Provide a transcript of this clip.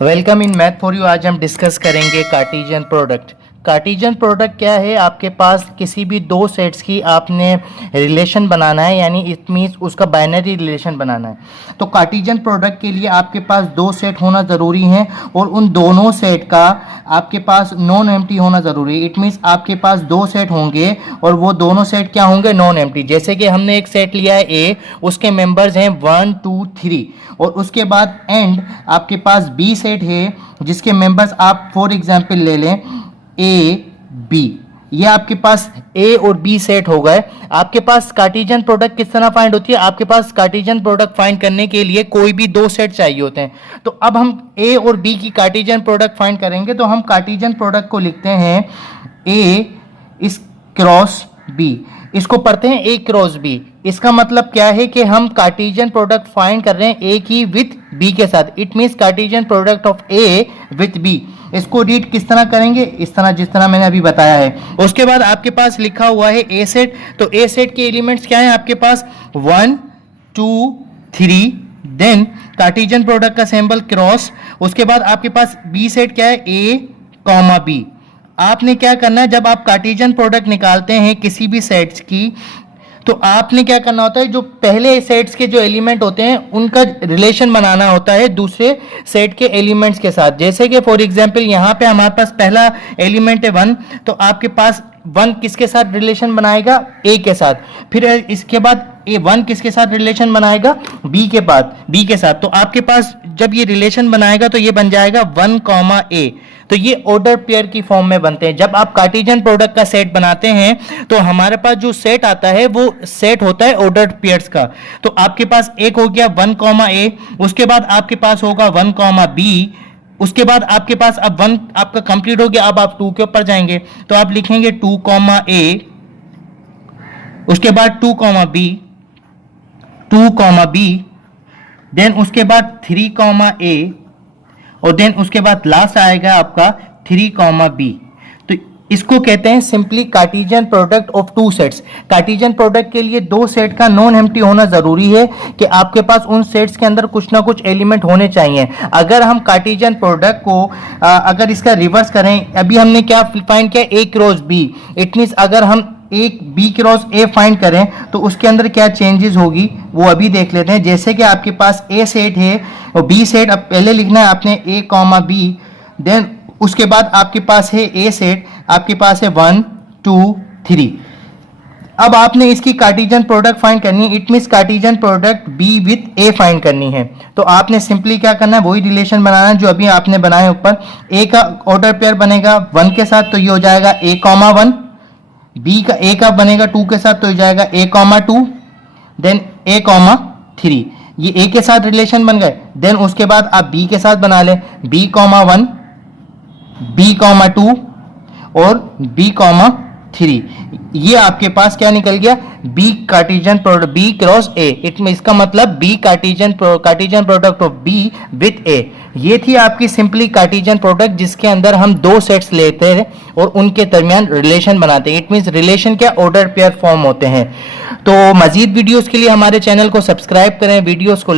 Welcome in math for you. आज हम discuss करेंगे कार्टेशियन प्रोडक्ट। कार्टेशियन प्रोडक्ट क्या है? आपके पास किसी भी दो सेट्स की आपने रिलेशन बनाना है, यानी इट मीन्स उसका बाइनरी रिलेशन बनाना है। तो कार्टेशियन प्रोडक्ट के लिए आपके पास दो सेट होना ज़रूरी है और उन दोनों सेट का आपके पास नॉन एम्प्टी होना ज़रूरी है। इट मीन्स आपके पास दो सेट होंगे और वो दोनों सेट क्या होंगे? Non empty. जैसे कि हमने एक सेट लिया है ए, उसके मेंबर्स हैं 1 2 3 और उसके बाद एंड आपके पास बी सेट है जिसके मेंबर्स आप फॉर एग्जांपल ले लें ए बी। ये आपके पास ए और बी सेट हो गए। आपके पास कार्टेशियन प्रोडक्ट किस तरह फाइंड होती है? आपके पास कार्टेशियन प्रोडक्ट फाइंड करने के लिए कोई भी दो सेट चाहिए होते हैं। तो अब हम ए और बी की कार्टेशियन प्रोडक्ट फाइंड करेंगे। तो हम कार्टेशियन प्रोडक्ट को लिखते हैं ए इस क्रॉस बी। इसको पढ़ते हैं ए क्रॉस बी। इसका मतलब क्या है कि हम कार्टेशियन प्रोडक्ट फाइंड कर रहे हैं ए की विथ बी के साथ। It means cartesian product of A with B. इसको रीड किस तरह करेंगे? इस तरह जिस तरह मैंने अभी बताया है। उसके बाद आपके पास लिखा हुआ है ए सेट। तो ए सेट के एलिमेंट्स क्या हैं आपके पास? 1 2 3। देन कार्टेशियन प्रोडक्ट का सिंबल क्रॉस। उसके बाद आपके पास बी सेट क्या है? ए कॉमा बी। आपने क्या करना है, जब आप कार्टेशियन प्रोडक्ट निकालते हैं किसी भी सेट्स की, तो आपने क्या करना होता है, जो पहले सेट्स के जो एलिमेंट होते हैं उनका रिलेशन बनाना होता है दूसरे सेट के एलिमेंट्स के साथ। जैसे कि फॉर एग्जांपल यहाँ पे हमारे पास पहला एलिमेंट है 1, तो आपके पास 1 किसके साथ रिलेशन बनाएगा? ए के साथ। फिर इसके बाद ए 1 किसके साथ रिलेशन बनाएगा? बी के साथ। तो आपके पास जब ये रिलेशन बनाएगा तो ये बन जाएगा 1 कॉमा ए। तो ये ऑर्डर पेयर की फॉर्म में बनते हैं। जब आप कार्टेशियन प्रोडक्ट का सेट बनाते हैं तो हमारे पास जो सेट आता है वो सेट होता है ऑर्डर पेयर्स का। तो आपके पास एक हो गया 1 कॉमा ए, उसके बाद आपके पास होगा 1 कॉमा बी, उसके बाद आपके पास अब 1 आपका कंप्लीट हो गया। अब आप 2 के ऊपर जाएंगे तो आप लिखेंगे 2 कॉमा ए, उसके बाद 2 comma B, 2 comma B, then उसके बाद 3 कॉमा ए और देन उसके बाद लास्ट आएगा आपका 3 कॉमा बी। तो इसको कहते हैं simply Cartesian product of two sets. Cartesian product के लिए दो सेट का नॉन एम्प्टी होना जरूरी है कि आपके पास उन सेट्स के अंदर कुछ ना कुछ एलिमेंट होने चाहिए। अगर हम कार्टेशियन प्रोडक्ट को अगर इसका रिवर्स करें, अभी हमने क्या फाइंड किया? ए क्रॉस बी। इट मींस अगर हम एक बी क्रॉस ए फाइंड करें तो उसके अंदर क्या चेंजेस होगी वो अभी देख लेते हैं। जैसे कि आपके पास ए सेट है और बी सेट, अब पहले लिखना है आपने ए कॉमा बी, देन उसके बाद आपके पास है ए सेट, आपके पास है 1 2 3। अब आपने इसकी कार्टेशियन प्रोडक्ट फाइंड करनी है। It means cartesian product B with A find करनी है। तो आपने सिंपली क्या करना है, वही रिलेशन बनाना है जो अभी आपने बनाया ऊपर। ए का ऑर्डर पेयर बनेगा 1 के साथ तो ये हो जाएगा ए कॉमा 1, बी का ए का बनेगा 2 के साथ तो हो जाएगा ए कॉमा 2, देन ए कॉमा 3। ये ए के साथ रिलेशन बन गए। देन उसके बाद आप बी के साथ बना लें बी कॉमा 1, बी कॉमा 2 और बी कॉमा 3। ये आपके पास क्या निकल गया? B cartesian product B cross A. It में इसका मतलब B cartesian product of B with A. ये थी आपकी सिंपली कार्टेशियन प्रोडक्ट जिसके अंदर हम दो सेट्स लेते हैं और उनके दरमियान रिलेशन बनाते हैं। इट मींस रिलेशन क्या? ऑर्डर पेयर फॉर्म होते हैं। तो मजीद वीडियोस के लिए हमारे चैनल को सब्सक्राइब करें, वीडियोस को